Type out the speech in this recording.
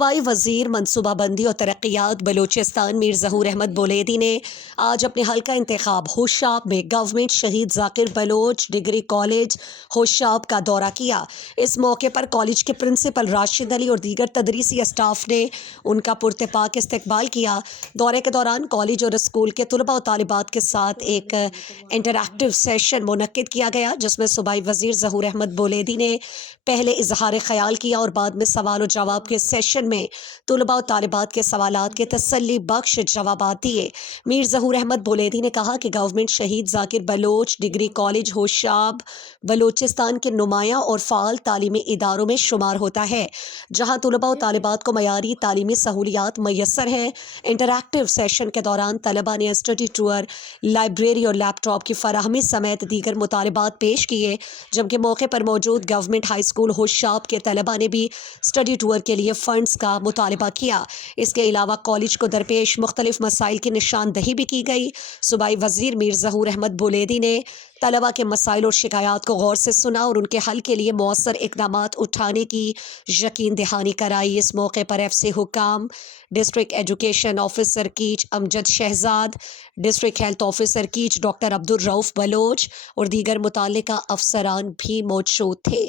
सूबाई वजीर मनसूबा बंदी और तरक्यात बलूचिस्तान मीर ज़हूर अहमद बुलेदी ने आज अपने हल्का इंतखाब होशाब में government Shaheed Zakir Baloch degree college Hoshab का दौरा किया। इस मौके पर कॉलेज के प्रिंसिपल राशिद अली और दीगर तदरीसी स्टाफ ने उनका पुरतपाक इस्तकबाल किया। दौरे के दौरान कॉलेज और स्कूल के तलबा और तालिबात के साथ एक इंटरैक्टिव सेशन मुनक्किद किया गया, जिसमें सूबाई वजीर ज़हूर अहमद बुलेदी ने पहले इजहार ख्याल किया और बाद में सवाल और जवाब के सेशन में तलबा और तालिबात के सवालात के तसल्ली बख्श जवाबात दिए। मीर ज़हूर अहमद बुलेदी ने कहा कि government Shaheed Zakir Baloch degree college Hoshab Balochistan के नुमायां और फ़ाल तालीमी इदारों में शुमार होता है, जहाँ तलबा और तालिबात को मयारी तालीमी सहूलियात मैसर हैं। इंटरैक्टिव सेशन के दौरान तलबा ने स्टडी टूर, लाइब्रेरी और लैपटॉप की फराहमी समेत दीगर मुतालबात पेश किए, जबकि मौके पर मौजूद गवर्नमेंट हाई स्कूल होशाब के तलबा ने भी स्टडी टूर के लिए फ़ंड्स का मुतालबा किया। इसके अलावा कॉलेज को दरपेश मुख्तलिफ मसाइल की निशानदही भी की गई। सूबाई वज़ीर मीर ज़हूर अहमद बुलेदी ने तलबा के मसाइल और शिकायत को गौर से सुना और उनके हल के लिए मौसर इक़दामात उठाने की यकीन दहानी कराई। इस मौके पर FC हुकाम, district education officer Kech Amjad Shahzad, district health officer Kech doctor Abdul Rauf Baloch और दीगर मुतल्लिका अफसरान भी मौजूद थे।